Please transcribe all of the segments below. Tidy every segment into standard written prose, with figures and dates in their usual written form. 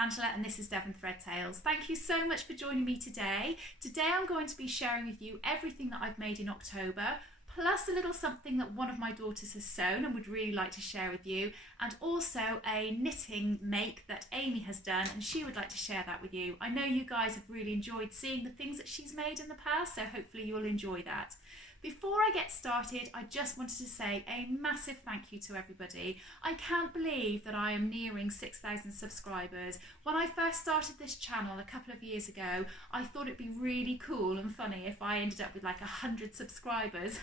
Angela and this is Devon Thread Tales. Thank you so much for joining me today. Today I'm going to be sharing with you everything that I've made in October, plus a little something that one of my daughters has sewn and would really like to share with you, and also a knitting make that Amy has done and she would like to share that with you. I know you guys have really enjoyed seeing the things that she's made in the past, so hopefully you'll enjoy that. Before I get started, I just wanted to say a massive thank you to everybody. I can't believe that I am nearing 6,000 subscribers. When I first started this channel a couple of years ago, I thought it'd be really cool and funny if I ended up with like 100 subscribers.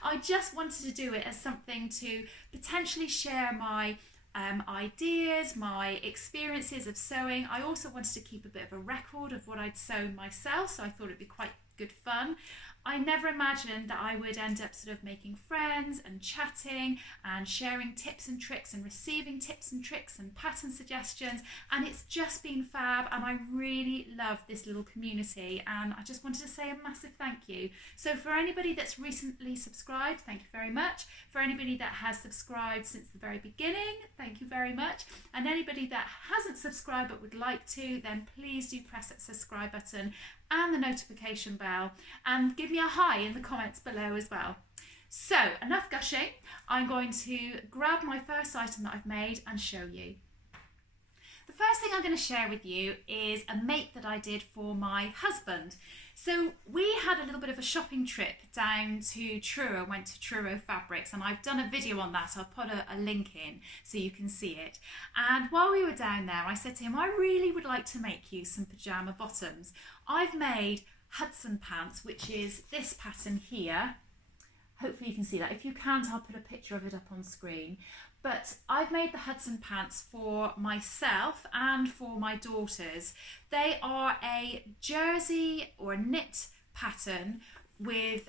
I just wanted to do it as something to potentially share my ideas, my experiences of sewing. I also wanted to keep a bit of a record of what I'd sewn myself, so I thought it'd be quite good fun. I never imagined that I would end up sort of making friends and chatting and sharing tips and tricks and receiving tips and tricks and pattern suggestions, and it's just been fab, and I really love this little community, and I just wanted to say a massive thank you. So for anybody that's recently subscribed, thank you very much. For anybody that has subscribed since the very beginning, thank you very much. And anybody that hasn't subscribed but would like to, then please do press that subscribe button and the notification bell, and give me a hi in the comments below as well. So enough gushing, I'm going to grab my first item that I've made and show you. The first thing I'm going to share with you is a make that I did for my husband. So we had a little bit of a shopping trip down to Truro, went to Truro Fabrics, and I've done a video on that. I'll put a link in so you can see it. And while we were down there, I said to him, I really would like to make you some pyjama bottoms. I've made Hudson Pants, which is this pattern here. Hopefully you can see that. If you can't, I'll put a picture of it up on screen. But I've made the Hudson Pants for myself and for my daughters. They are a jersey or a knit pattern with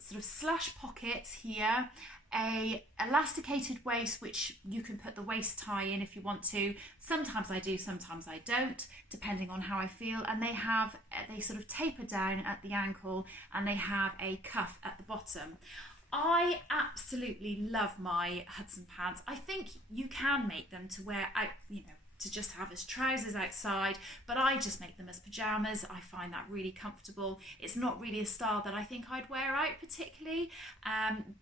sort of slash pockets here, a elasticated waist which you can put the waist tie in if you want to. Sometimes I do, sometimes I don't, depending on how I feel. And they sort of taper down at the ankle, and they have a cuff at the bottom. I absolutely love my Hudson Pants. I think you can make them to wear out, to just have as trousers outside, but I just make them as pyjamas. I find that really comfortable. It's not really a style that I think I'd wear out particularly,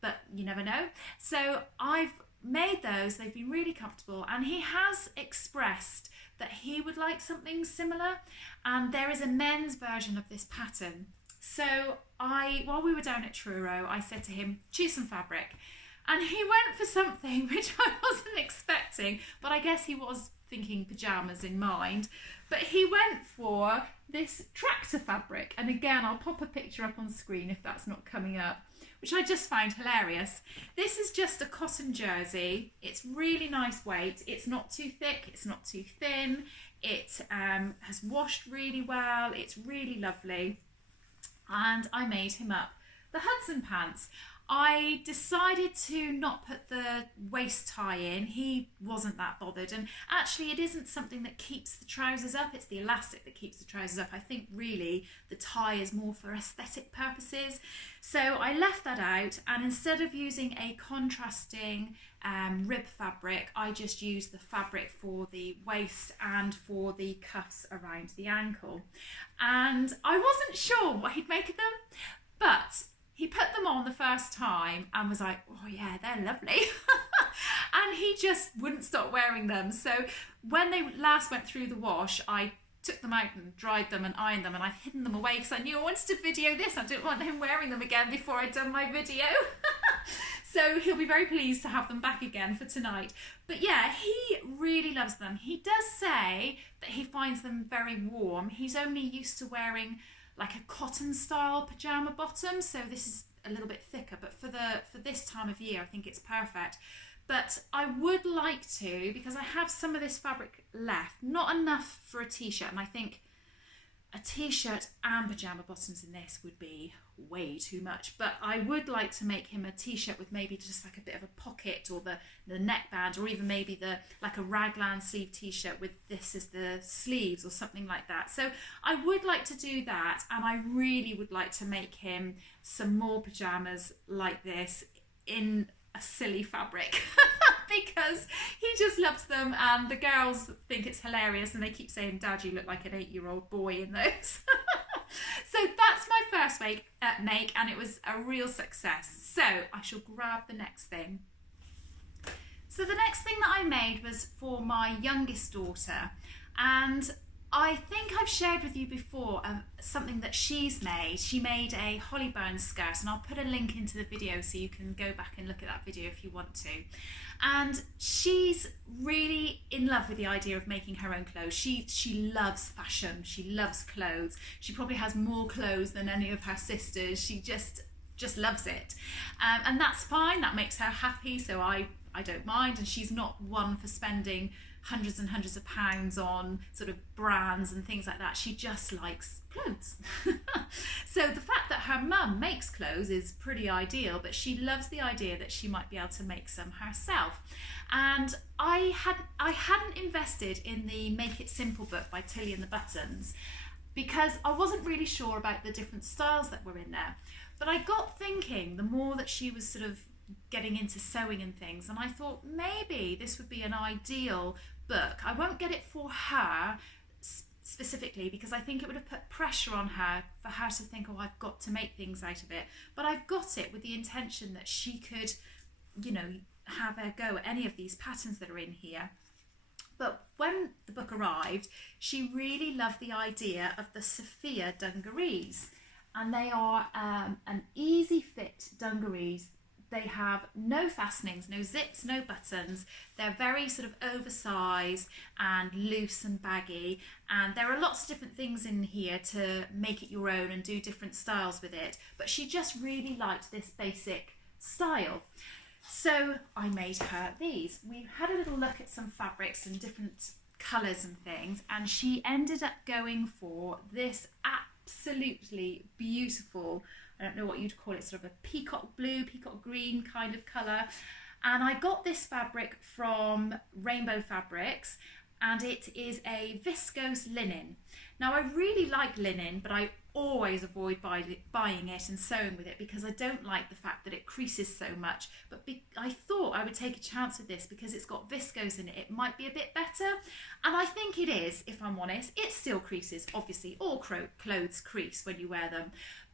but you never know. So I've made those, they've been really comfortable, and he has expressed that he would like something similar, and there is a men's version of this pattern. So while we were down at Truro, I said to him, choose some fabric. And he went for something which I wasn't expecting, but I guess he was thinking pyjamas in mind. But he went for this tractor fabric. And again, I'll pop a picture up on screen if that's not coming up, which I just find hilarious. This is just a cotton jersey. It's really nice weight. It's not too thick, it's not too thin. It has washed really well. It's really lovely. And I made him up the Hudson Pants. I decided to not put the waist tie in. He wasn't that bothered, and actually it isn't something that keeps the trousers up, it's the elastic that keeps the trousers up. I think really the tie is more for aesthetic purposes. So I left that out, and instead of using a contrasting rib fabric, I just used the fabric for the waist and for the cuffs around the ankle. And I wasn't sure what he'd make of them, but he put them on the first time and was like, oh yeah, they're lovely. And he just wouldn't stop wearing them. So when they last went through the wash, I took them out and dried them and ironed them, and I've hidden them away because I knew I wanted to video this. I didn't want him wearing them again before I'd done my video. So he'll be very pleased to have them back again for tonight. But yeah, he really loves them. He does say that he finds them very warm. He's only used to wearing like a cotton style pyjama bottom, so this is a little bit thicker, but for this time of year I think it's perfect. But I would like to, because I have some of this fabric left, not enough for a t-shirt, and I think a t-shirt and pyjama bottoms in this would be way too much, but I would like to make him a t-shirt with maybe just like a bit of a pocket, or the neckband, or even maybe like a raglan sleeve t-shirt with this as the sleeves or something like that. So I would like to do that, and I really would like to make him some more pyjamas like this in a silly fabric because he just loves them, and the girls think it's hilarious, and they keep saying, Dad, you look like an 8-year-old boy in those. So that's my first make, and it was a real success. So I shall grab the next thing. So the next thing that I made was for my youngest daughter, and I think I've shared with you before something that she's made. She made a Hollyburn skirt, and I'll put a link into the video so you can go back and look at that video if you want to. And she's really in love with the idea of making her own clothes. She loves fashion. She loves clothes. She probably has more clothes than any of her sisters. She just loves it. And that's fine. That makes her happy, so I don't mind. And she's not one for spending hundreds and hundreds of pounds on sort of brands and things like that. She just likes clothes. So the fact that her mum makes clothes is pretty ideal, but she loves the idea that she might be able to make some herself. And I hadn't invested in the Make It Simple book by Tilly and the Buttons because I wasn't really sure about the different styles that were in there. But I got thinking, the more that she was sort of getting into sewing and things, and I thought maybe this would be an ideal book. I won't get it for her specifically because I think it would have put pressure on her for her to think, oh, I've got to make things out of it. But I've got it with the intention that she could, you know, have a go at any of these patterns that are in here. But when the book arrived, she really loved the idea of the Safiya dungarees, and they are an easy fit dungarees. They have no fastenings, no zips, no buttons. They're very sort of oversized and loose and baggy. And there are lots of different things in here to make it your own and do different styles with it. But she just really liked this basic style. So I made her these. We had a little look at some fabrics and different colours and things. And she ended up going for this absolutely beautiful, I don't know what you'd call it, sort of a peacock blue, peacock green kind of colour. And I got this fabric from Rainbow Fabrics, and it is a viscose linen. Now I really like linen, but I always avoid buying it and sewing with it because I don't like the fact that it creases so much. But I thought I would take a chance with this because it's got viscose in it. It might be a bit better, and I think it is, if I'm honest. It still creases, obviously. All clothes crease when you wear them,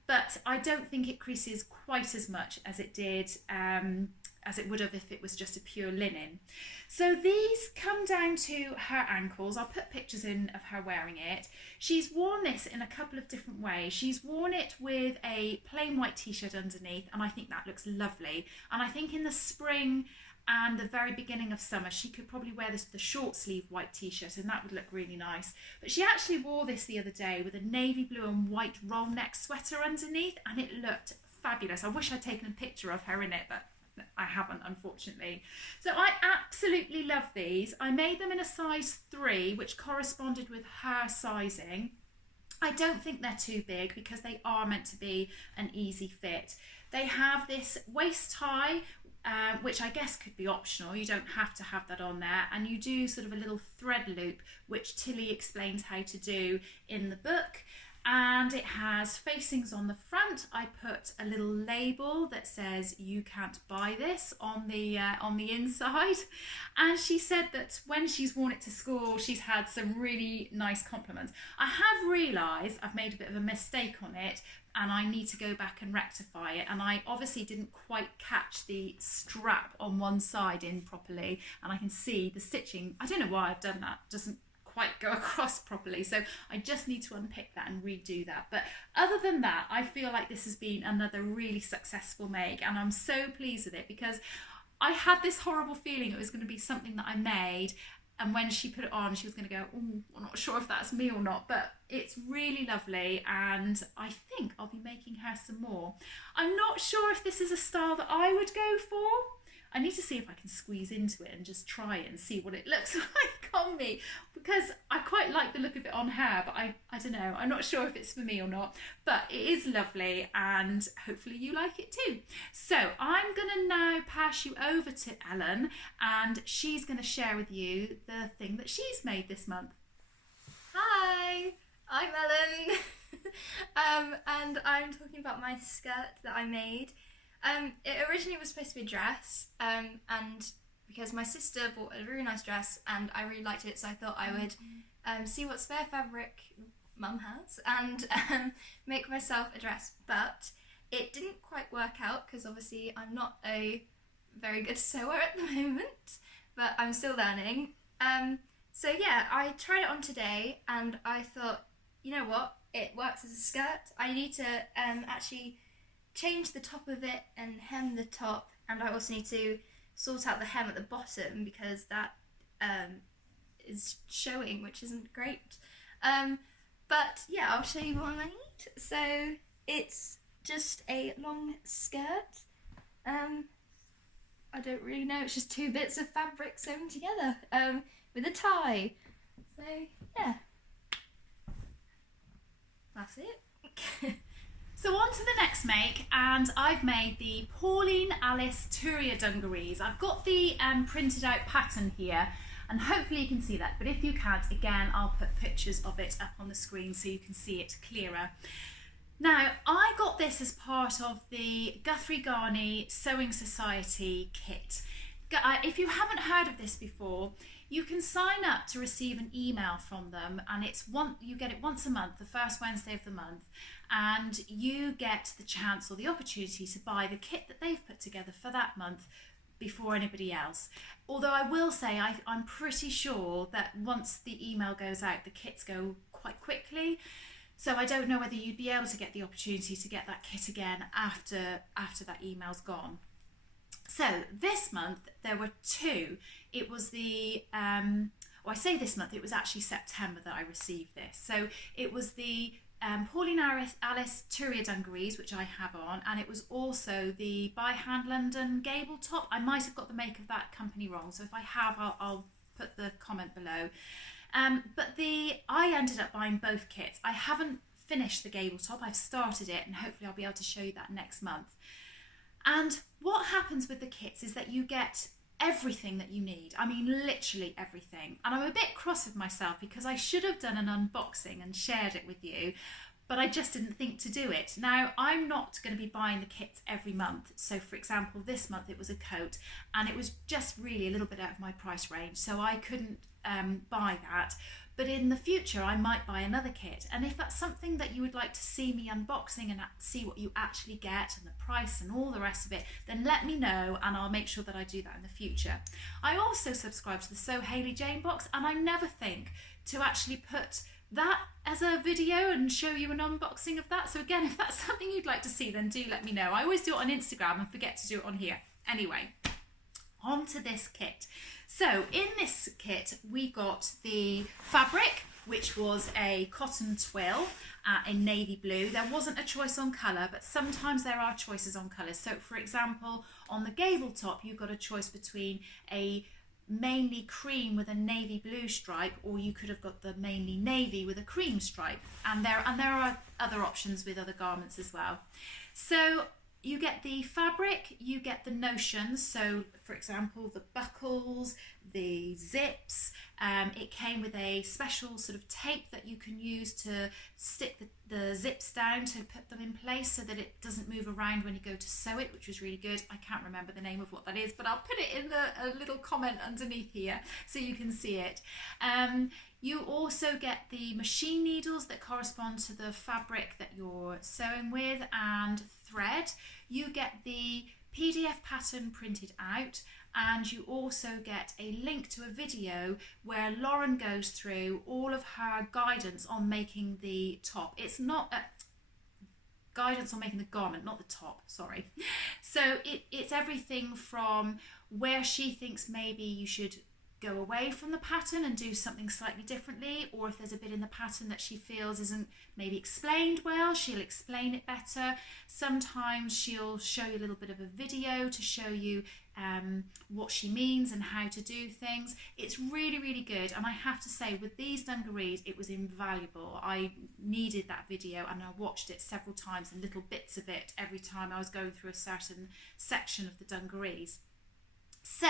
but I don't think it creases quite as much as it did, as it would have if it was just a pure linen. So these come down to her ankles. I'll put pictures in of her wearing it. She's worn this in a couple of different ways. She's worn it with a plain white t-shirt underneath, and I think that looks lovely. And I think in the spring and the very beginning of summer, she could probably wear this with a short sleeve white t-shirt, and that would look really nice. But she actually wore this the other day with a navy blue and white roll neck sweater underneath, and it looked fabulous. I wish I'd taken a picture of her in it, but I haven't, unfortunately. So I absolutely love these. I made them in a size 3, which corresponded with her sizing. I don't think they're too big because they are meant to be an easy fit. They have this waist tie, which I guess could be optional. You don't have to have that on there. And you do sort of a little thread loop, which Tilly explains how to do in the book. And it has facings on the front. I put a little label that says "you can't buy this" on the inside. And she said that when she's worn it to school, she's had some really nice compliments. I have realised I've made a bit of a mistake on it, and I need to go back and rectify it. And I obviously didn't quite catch the strap on one side in properly, and I can see the stitching. I don't know why I've done that. It doesn't quite go across properly, so I just need to unpick that and redo that. But other than that, I feel like this has been another really successful make, and I'm so pleased with it because I had this horrible feeling it was going to be something that I made, and when she put it on, she was going to go, oh, I'm not sure if that's me or not. But it's really lovely, and I think I'll be making her some more. I'm not sure if this is a style that I would go for. I need to see if I can squeeze into it and just try it and see what it looks like on me, because I quite like the look of it on her, but I don't know. I'm not sure if it's for me or not, but it is lovely, and hopefully you like it too. So I'm going to now pass you over to Ellen, and she's going to share with you the thing that she's made this month. Hi, I'm Ellen, and I'm talking about my skirt that I made. It originally was supposed to be a dress, and because my sister bought a really nice dress and I really liked it, so I thought I would see what spare fabric Mum has and make myself a dress. But it didn't quite work out because obviously I'm not a very good sewer at the moment, but I'm still learning. So yeah, I tried it on today and I thought, you know what, it works as a skirt. I need to actually change the top of it and hem the top, and I also need to sort out the hem at the bottom because that is showing, which isn't great. But yeah, I'll show you what I need. So it's just a long skirt. I don't really know, it's just 2 bits of fabric sewn together with a tie. So yeah, that's it. So on to the next make, and I've made the Pauline Alice Truro dungarees. I've got the printed out pattern here, and hopefully you can see that, but if you can't, again, I'll put pictures of it up on the screen so you can see it clearer. Now, I got this as part of the Guthrie Ghani Sewing Society kit. If you haven't heard of this before, you can sign up to receive an email from them, and you get it once a month, the first Wednesday of the month, and you get the chance or the opportunity to buy the kit that they've put together for that month before anybody else. Although I will say I'm pretty sure that once the email goes out, the kits go quite quickly. So I don't know whether you'd be able to get the opportunity to get that kit again after that email's gone. So this month there were 2. It was the, I say this month, it was actually September that I received this. So it was the Pauline Alice Truro dungarees, which I have on, and it was also the By Hand London gable top. I might have got the make of that company wrong, so if I have, I'll put the comment below. But I ended up buying both kits. I haven't finished the gable top, I've started it, and hopefully I'll be able to show you that next month. And what happens with the kits is that you get everything that you need. I mean, literally everything. And I'm a bit cross with myself because I should have done an unboxing and shared it with you, but I just didn't think to do it. Now, I'm not going to be buying the kits every month. So for example, this month it was a coat, and it was just really a little bit out of my price range, so I couldn't buy that. But in the future, I might buy another kit. And if that's something that you would like to see me unboxing and see what you actually get and the price and all the rest of it, then let me know and I'll make sure that I do that in the future. I also subscribe to the So Hayley Jane box, and I never think to actually put that as a video and show you an unboxing of that. So again, if that's something you'd like to see, then do let me know. I always do it on Instagram and forget to do it on here. Anyway, on to this kit. So in this kit, we got the fabric, which was a cotton twill in navy blue. There wasn't a choice on colour, but sometimes there are choices on colours. So for example, on the gable top, you've got a choice between a mainly cream with a navy blue stripe, or you could have got the mainly navy with a cream stripe. And there are other options with other garments as well. So you get the fabric, you get the notions, so for example the buckles, the zips. It came with a special sort of tape that you can use to stick the zips down to put them in place so that it doesn't move around when you go to sew it, which was really good. I can't remember the name of what that is, but I'll put it in a little comment underneath here so you can see it. You also get the machine needles that correspond to the fabric that you're sewing with, and thread. You get the PDF pattern printed out, and you also get a link to a video where Lauren goes through all of her guidance on making the top. It's not guidance on making the garment, not the top, sorry. So it's everything from where she thinks maybe you should go away from the pattern and do something slightly differently, or if there's a bit in the pattern that she feels isn't maybe explained well, she'll explain it better. Sometimes she'll show you a little bit of a video to show you what she means and how to do things. It's really, really good, and I have to say with these dungarees it was invaluable. I needed that video and I watched it several times and little bits of it every time I was going through a certain section of the dungarees. So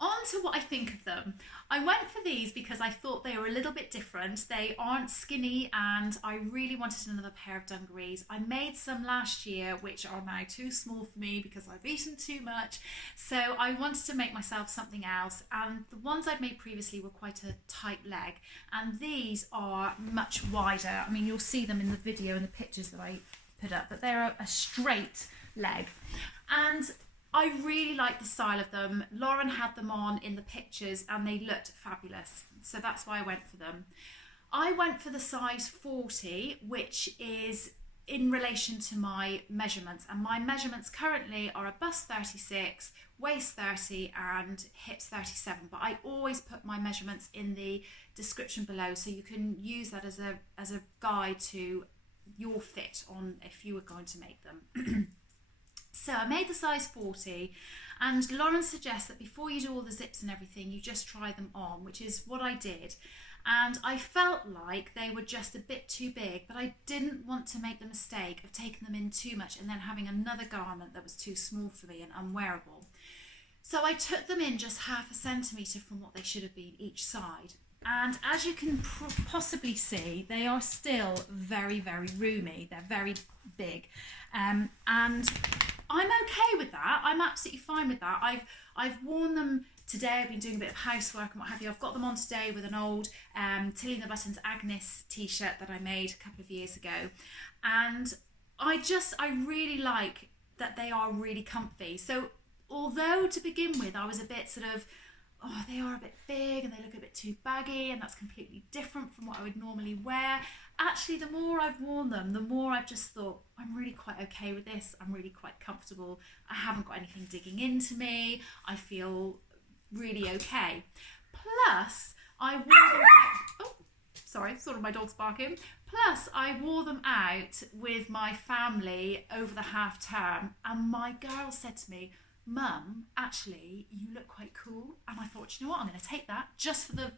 On to what I think of them. I went for these because I thought they were a little bit different. They aren't skinny and I really wanted another pair of dungarees. I made some last year which are now too small for me because I've eaten too much. So I wanted to make myself something else, and the ones I'd made previously were quite a tight leg, and these are much wider. I mean, you'll see them in the video and the pictures that I put up, but they're a straight leg. And I really like the style of them. Lauren had them on in the pictures and they looked fabulous. So that's why I went for them. I went for the size 40, which is in relation to my measurements. And my measurements currently are a bust 36, waist 30 and hips 37. But I always put my measurements in the description below, so you can use that as a guide to your fit on if you were going to make them. So I made the size 40, and Lauren suggests that before you do all the zips and everything, you just try them on, which is what I did. And I felt like they were just a bit too big, but I didn't want to make the mistake of taking them in too much and then having another garment that was too small for me and unwearable. So I took them in just ½ centimetre from what they should have been each side. And as you can possibly see, they are still very, very roomy. They're very big. And I'm okay with that. I'm absolutely fine with that. I've worn them today. I've been doing a bit of housework and what have you. I've got them on today with an old Tilly and the Buttons Agnes t-shirt that I made a couple of years ago. And I really like that they are really comfy. So although to begin with I was a bit sort of, oh, they are a bit big and they look a bit too baggy and that's completely different from what I would normally wear. Actually, the more I've worn them, the more I've just thought, I'm really quite okay with this. I'm really quite comfortable. I haven't got anything digging into me. I feel really okay. Plus, I wore them out. Oh, sorry, sort of my dog's barking. Plus, I wore them out with my family over the half term, and my girl said to me, Mum, actually, you look quite cool. And I thought, you know what, I'm going to take that just for the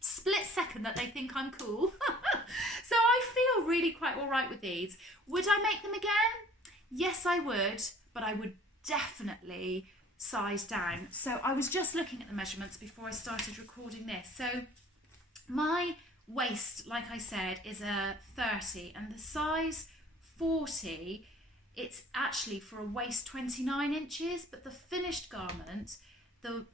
split second that they think I'm cool. So I feel really quite all right with these. Would I make them again? Yes, I would, but I would definitely size down. So I was just looking at the measurements before I started recording this. So my waist, like I said, is a 30, and the size 40, it's actually for a waist 29 inches, but the finished garment, the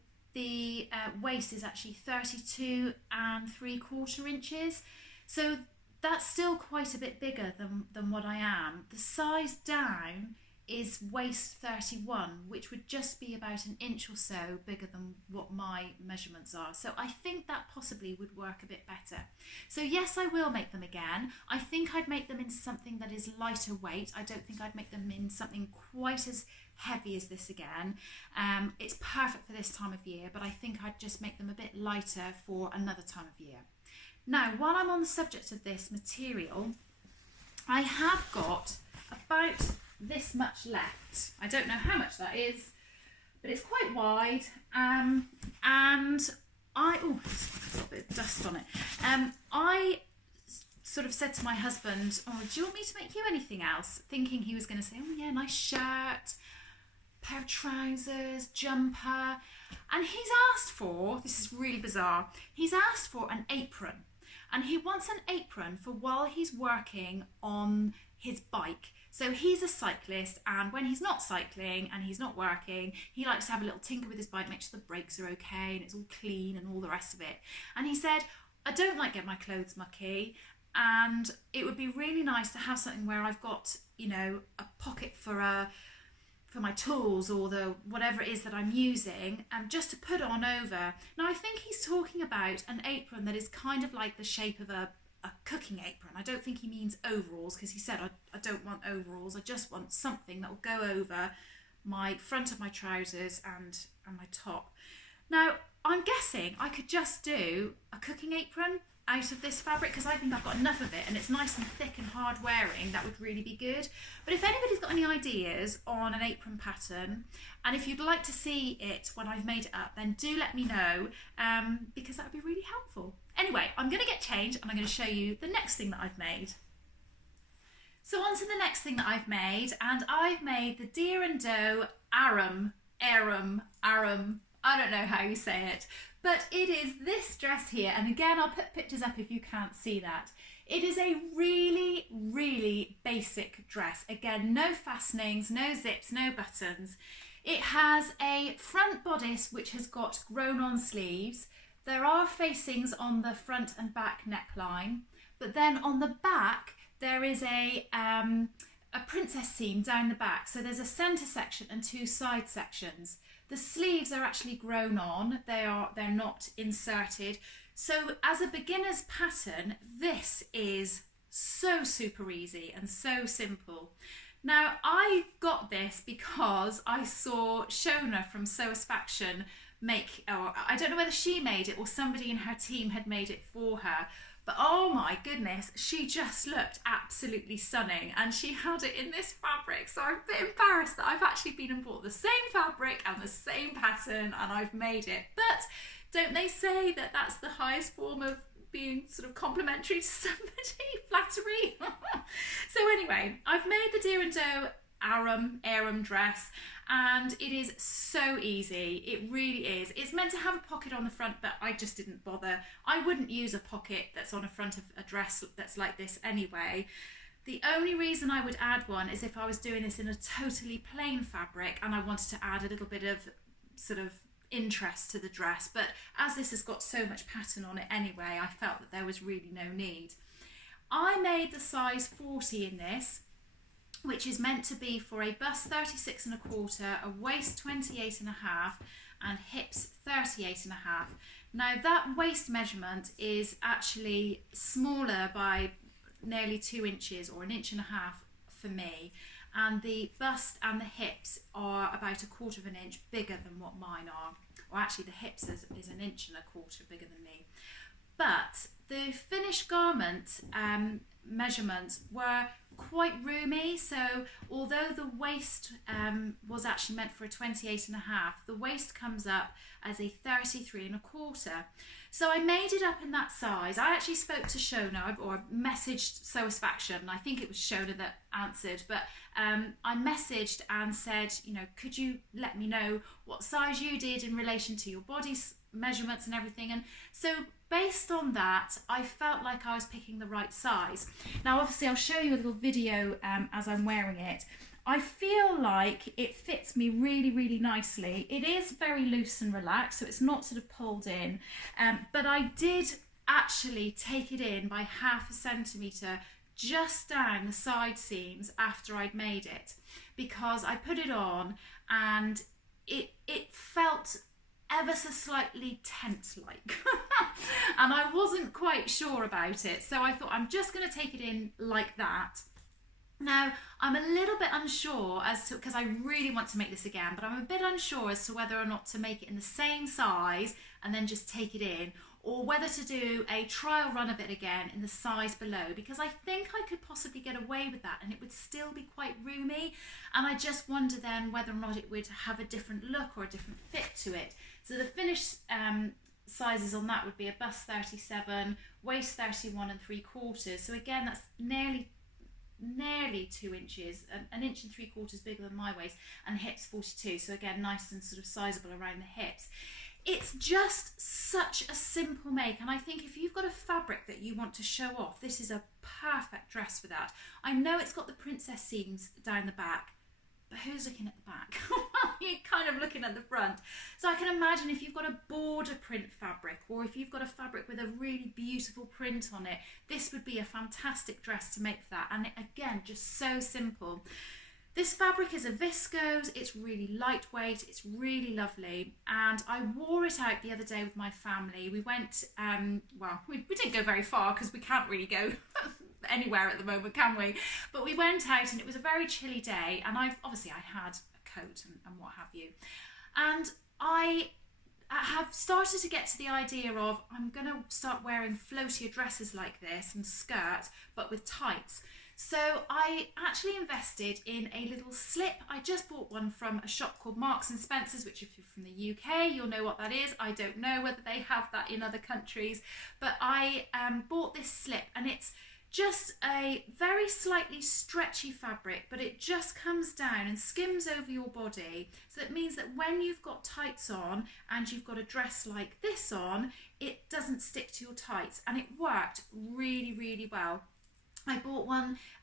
waist is actually 32 3/4 inches. So that's still quite a bit bigger than what I am. The size down is waist 31, which would just be about an inch or so bigger than what my measurements are. So I think that possibly would work a bit better. So yes, I will make them again. I think I'd make them in something that is lighter weight. I don't think I'd make them in something quite as heavy as this again. It's perfect for this time of year, but I think I'd just make them a bit lighter for another time of year. Now, while I'm on the subject of this material, I have got about this much left. I don't know how much that is, but it's quite wide. And it's got a bit of dust on it. I sort of said to my husband, oh, do you want me to make you anything else? Thinking he was going to say, oh yeah, nice shirt, pair of trousers, jumper. And he's asked for, this is really bizarre, he's asked for an apron. And he wants an apron for while he's working on his bike. So he's a cyclist, and when he's not cycling and he's not working, he likes to have a little tinker with his bike, make sure the brakes are okay and it's all clean and all the rest of it. And he said, I don't like getting my clothes mucky, and it would be really nice to have something where I've got, you know, a pocket for my tools or the whatever it is that I'm using, and just to put on over. Now I think he's talking about an apron that is kind of like the shape of a cooking apron. I don't think he means overalls, because he said I don't want overalls, I just want something that will go over my front of my trousers and my top. Now I'm guessing I could just do a cooking apron out of this fabric, because I think I've got enough of it and it's nice and thick and hard wearing. That would really be good. But if anybody's got any ideas on an apron pattern, and if you'd like to see it when I've made it up, then do let me know, because that would be really helpful. Anyway, I'm going to get changed and I'm going to show you the next thing that I've made. So on to the next thing that I've made, and I've made the Deer and Doe Arum. I don't know how you say it, but it is this dress here. And again, I'll put pictures up if you can't see that. It is a really, really basic dress. Again, no fastenings, no zips, no buttons. It has a front bodice which has got grown-on sleeves. There are facings on the front and back neckline, but then on the back there is a princess seam down the back. So there's a centre section and two side sections. The sleeves are actually grown on. They're not inserted. So as a beginner's pattern, this is so super easy and so simple. Now, I got this because I saw Shona from Satisfaction make, or I don't know whether she made it or somebody in her team had made it for her, but oh my goodness, she just looked absolutely stunning, and she had it in this fabric, so I'm a bit embarrassed that I've actually been and bought the same fabric and the same pattern and I've made it. But don't they say that that's the highest form of being sort of complimentary to somebody? Flattery. So anyway, I've made the Deer and Doe Aram dress, and it is so easy. It really is. It's meant to have a pocket on the front, but I just didn't bother. I wouldn't use a pocket that's on the front of a dress that's like this anyway. The only reason I would add one is if I was doing this in a totally plain fabric and I wanted to add a little bit of sort of interest to the dress, but as this has got so much pattern on it anyway, I felt that there was really no need. I made the size 40 in this, which is meant to be for a bust 36.25, a waist 28.5, and hips 38.5. Now that waist measurement is actually smaller by nearly 2 inches or 1.5 inches for me, and the bust and the hips are about 1/4 inch bigger than what mine are, or actually the hips is 1.25 inches bigger than me. But the finished garment measurements were quite roomy, so although the waist was actually meant for a 28.5, the waist comes up as a 33.25. So I made it up in that size. I actually spoke to Shona, or messaged Satisfaction. I think it was Shona that answered, but I messaged and said, you know, could you let me know what size you did in relation to your body measurements and everything? And so based on that, I felt like I was picking the right size. Now obviously I'll show you a little video as I'm wearing it. I feel like it fits me really, really nicely. It is very loose and relaxed, so it's not sort of pulled in, but I did actually take it in by 0.5 centimetre just down the side seams after I'd made it, because I put it on and it felt ever so slightly tent-like and I wasn't quite sure about it, so I thought I'm just going to take it in like that. Now I'm a little bit unsure as to, because I really want to make this again, but I'm a bit unsure as to whether or not to make it in the same size and then just take it in, or whether to do a trial run of it again in the size below, because I think I could possibly get away with that and it would still be quite roomy, and I just wonder then whether or not it would have a different look or a different fit to it. So the finished sizes on that would be a bust 37, waist 31.75. So again, that's nearly 2 inches, 1.75 inches bigger than my waist, and hips 42. So again, nice and sort of sizable around the hips. It's just such a simple make, and I think if you've got a fabric that you want to show off, this is a perfect dress for that. I know it's got the princess seams down the back, but who's looking at the back? You're kind of looking at the front. So I can imagine if you've got a border print fabric, or if you've got a fabric with a really beautiful print on it, this would be a fantastic dress to make for that. And again, just so simple. This fabric is a viscose, it's really lightweight, it's really lovely, and I wore it out the other day with my family. We went, well, we didn't go very far because we can't really go anywhere at the moment, can we? But we went out and it was a very chilly day, and I had a coat and what have you. And I have started to get to the idea of I'm going to start wearing floatier dresses like this and skirts, but with tights. So I actually invested in a little slip. I just bought one from a shop called Marks & Spencer's, which if you're from the UK, you'll know what that is. I don't know whether they have that in other countries, but I bought this slip, and it's just a very slightly stretchy fabric, but it just comes down and skims over your body. So that means that when you've got tights on and you've got a dress like this on, it doesn't stick to your tights, and it worked really, really well. I bought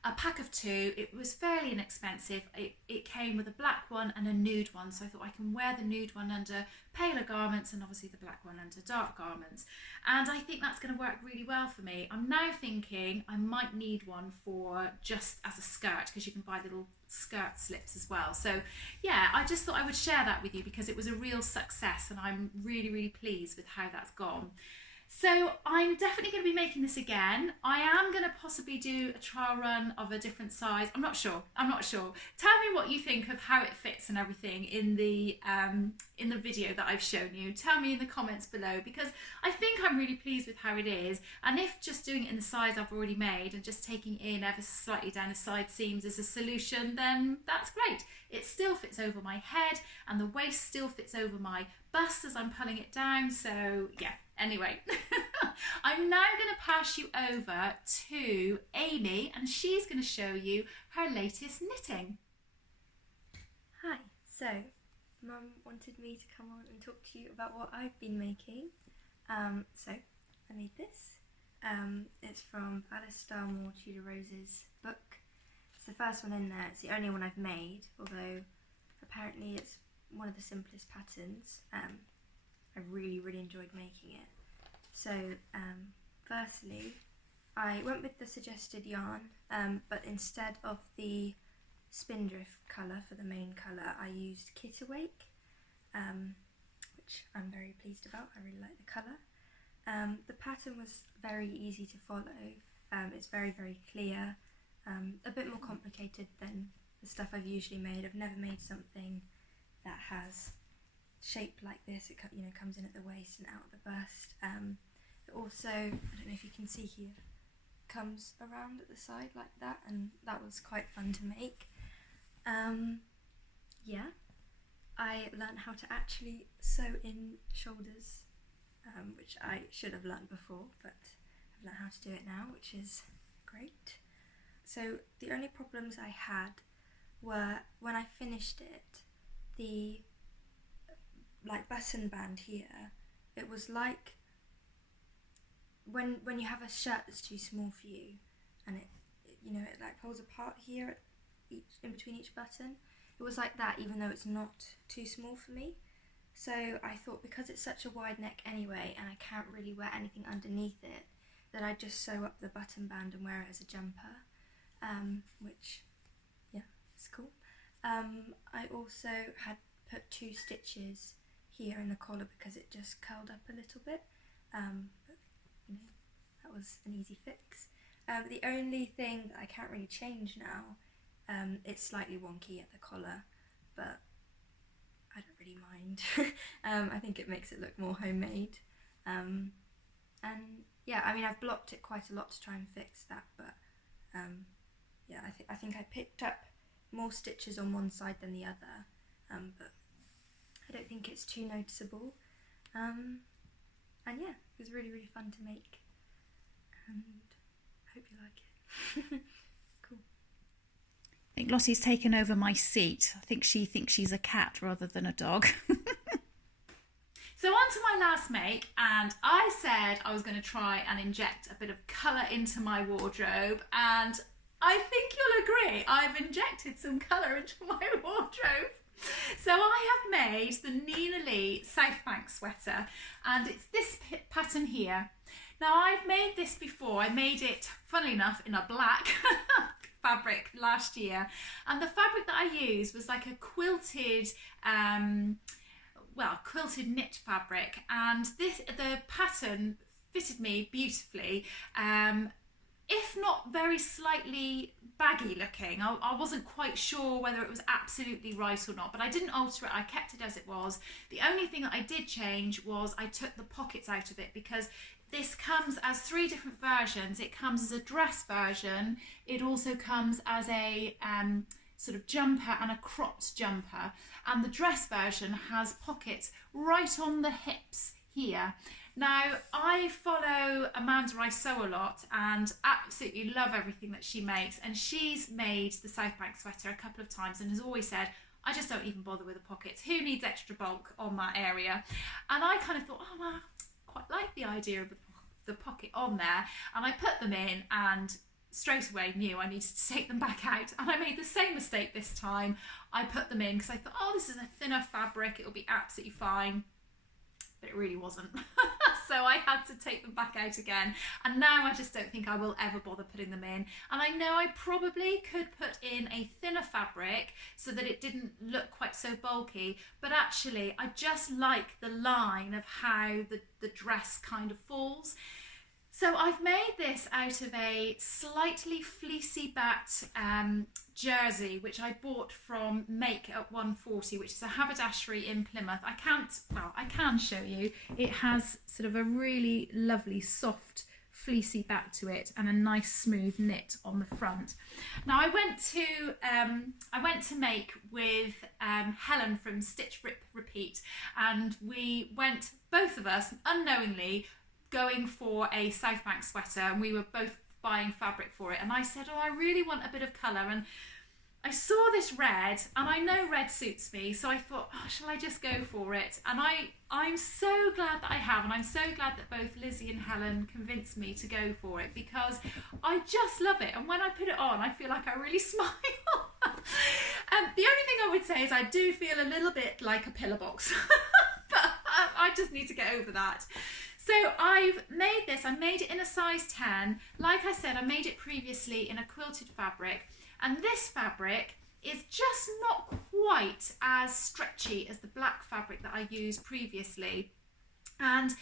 a pack of 2. It was fairly inexpensive. It came with a black one and a nude one, so I thought I can wear the nude one under paler garments and obviously the black one under dark garments. And I think that's going to work really well for me. I'm now thinking I might need one for just as a skirt, because you can buy little skirt slips as well. So yeah, I just thought I would share that with you because it was a real success, and I'm really, really pleased with how that's gone. So I'm definitely going to be making this again. I am going to possibly do a trial run of a different size. I'm not sure. Tell me what you think of how it fits and everything in the video that I've shown you. Tell me in the comments below, because I think I'm really pleased with how it is. And if just doing it in the size I've already made and just taking in ever so slightly down the side seams is a solution, then that's great. It still fits over my head, and the waist still fits over my bust as I'm pulling it down. So yeah. Anyway, I'm now going to pass you over to Amy, and she's going to show you her latest knitting. Hi, so Mum wanted me to come on and talk to you about what I've been making. So I made this. It's from Alice Starmore Tudor Rose's book. It's the first one in there. It's the only one I've made, although apparently it's one of the simplest patterns. I really, really enjoyed making it. So, firstly, I went with the suggested yarn, but instead of the Spindrift colour for the main colour, I used Kitawake, which I'm very pleased about. I really like the colour. The pattern was very easy to follow. It's very, very clear, a bit more complicated than the stuff I've usually made. I've never made something that has shape like this. It comes in at the waist and out at the bust. It also, I don't know if you can see here, comes around at the side like that, and that was quite fun to make. Yeah, I learned how to actually sew in shoulders, which I should have learned before, but I've learned how to do it now, which is great. So the only problems I had were when I finished it, the button band here, it was like when you have a shirt that's too small for you, and it like pulls apart here in between each button. It was like that, even though it's not too small for me. So I thought, because it's such a wide neck anyway, and I can't really wear anything underneath it, that I'd just sew up the button band and wear it as a jumper, which, yeah, it's cool. I also had put 2 stitches here in the collar because it just curled up a little bit, but that was an easy fix. The only thing that I can't really change now, it's slightly wonky at the collar, but I don't really mind. I think it makes it look more homemade, and yeah, I mean, I've blocked it quite a lot to try and fix that, but yeah, I think I picked up more stitches on one side than the other, but I don't think it's too noticeable, and yeah, it was really, really fun to make, and I hope you like it. Cool. I think Lottie's taken over my seat. I think she thinks she's a cat rather than a dog. So on to my last make, and I said I was going to try and inject a bit of colour into my wardrobe, and I think you'll agree I've injected some colour into my wardrobe. So I have made the Neenahly Southbank sweater, and it's this pattern here. Now, I've made this before. I made it, funnily enough, in a black fabric last year, and the fabric that I used was like a quilted quilted knit fabric, and the pattern fitted me beautifully, if not very slightly baggy looking. I wasn't quite sure whether it was absolutely right or not, but I didn't alter it. I kept it as it was. The only thing that I did change was I took the pockets out of it, because this comes as 3 different versions. It comes as a dress version, it also comes as a sort of jumper and a cropped jumper, and the dress version has pockets right on the hips here. Now, I follow Amanda I Sew a lot and absolutely love everything that she makes. And she's made the Southbank sweater a couple of times and has always said, I just don't even bother with the pockets. Who needs extra bulk on that area? And I kind of thought, oh, well, I quite like the idea of the pocket on there. And I put them in and straight away knew I needed to take them back out. And I made the same mistake this time. I put them in because I thought, oh, this is a thinner fabric. It'll be absolutely fine. But it really wasn't. So I had to take them back out again, and now I just don't think I will ever bother putting them in. And I know I probably could put in a thinner fabric so that it didn't look quite so bulky, but actually I just like the line of how the dress kind of falls. So I've made this out of a slightly fleecy backed jersey, which I bought from Make at 140, which is a haberdashery in Plymouth. I can show you. It has sort of a really lovely soft fleecy back to it and a nice smooth knit on the front. Now I went to Make with Helen from Stitch Rip Repeat, and we went, both of us unknowingly, going for a Southbank sweater, and we were both buying fabric for it, and I said, oh, I really want a bit of colour, and I saw this red, and I know red suits me, so I thought, oh, shall I just go for it? And I'm so glad that I have, and I'm so glad that both Lizzie and Helen convinced me to go for it, because I just love it, and when I put it on I feel like I really smile. The only thing I would say is I do feel a little bit like a pillar box, but I just need to get over that. So I've made this, I made it in a size 10. Like I said, I made it previously in a quilted fabric, and this fabric is just not quite as stretchy as the black fabric that I used previously. And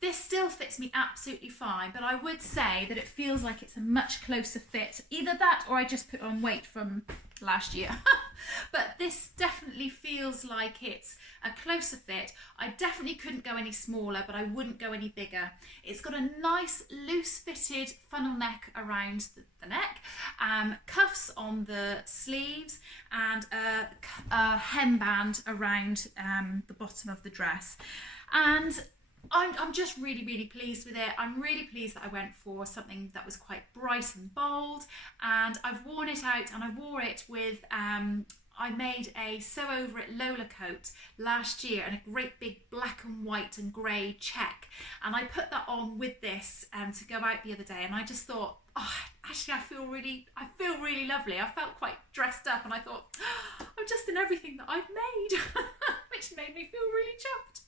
this still fits me absolutely fine, but I would say that it feels like it's a much closer fit. Either that or I just put on weight from last year. But this definitely feels like it's a closer fit. I definitely couldn't go any smaller, but I wouldn't go any bigger. It's got a nice loose fitted funnel neck around the neck, cuffs on the sleeves, and a hemband around the bottom of the dress. And I'm just really, really pleased with it. I'm really pleased that I went for something that was quite bright and bold, and I've worn it out, and I wore it with, I made a sew over it Lola coat last year, and a great big black and white and grey check, and I put that on with this to go out the other day, and I just thought, oh, actually I feel really lovely. I felt quite dressed up, and I thought, oh, I'm just in everything that I've made, which made me feel really chuffed.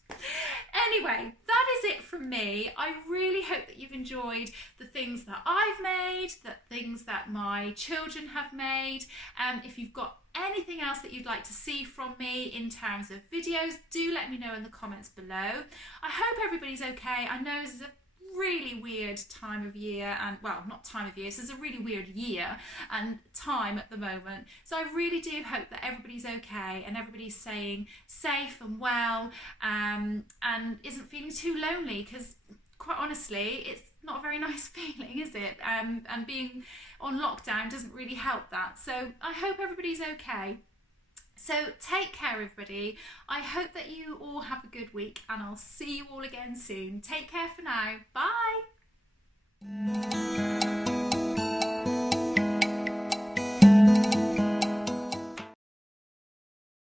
Anyway, that is it from me. I really hope that you've enjoyed the things that I've made, the things that my children have made. If you've got anything else that you'd like to see from me in terms of videos, do let me know in the comments below. I hope everybody's okay. I know this is a really weird time of year, and well, not time of year, this is a really weird year and time at the moment, so I really do hope that everybody's okay and everybody's staying safe and well, and isn't feeling too lonely, because quite honestly it's not a very nice feeling, is it? And being on lockdown doesn't really help that, so I hope everybody's okay. So take care, everybody. I hope that you all have a good week, and I'll see you all again soon. Take care for now. Bye.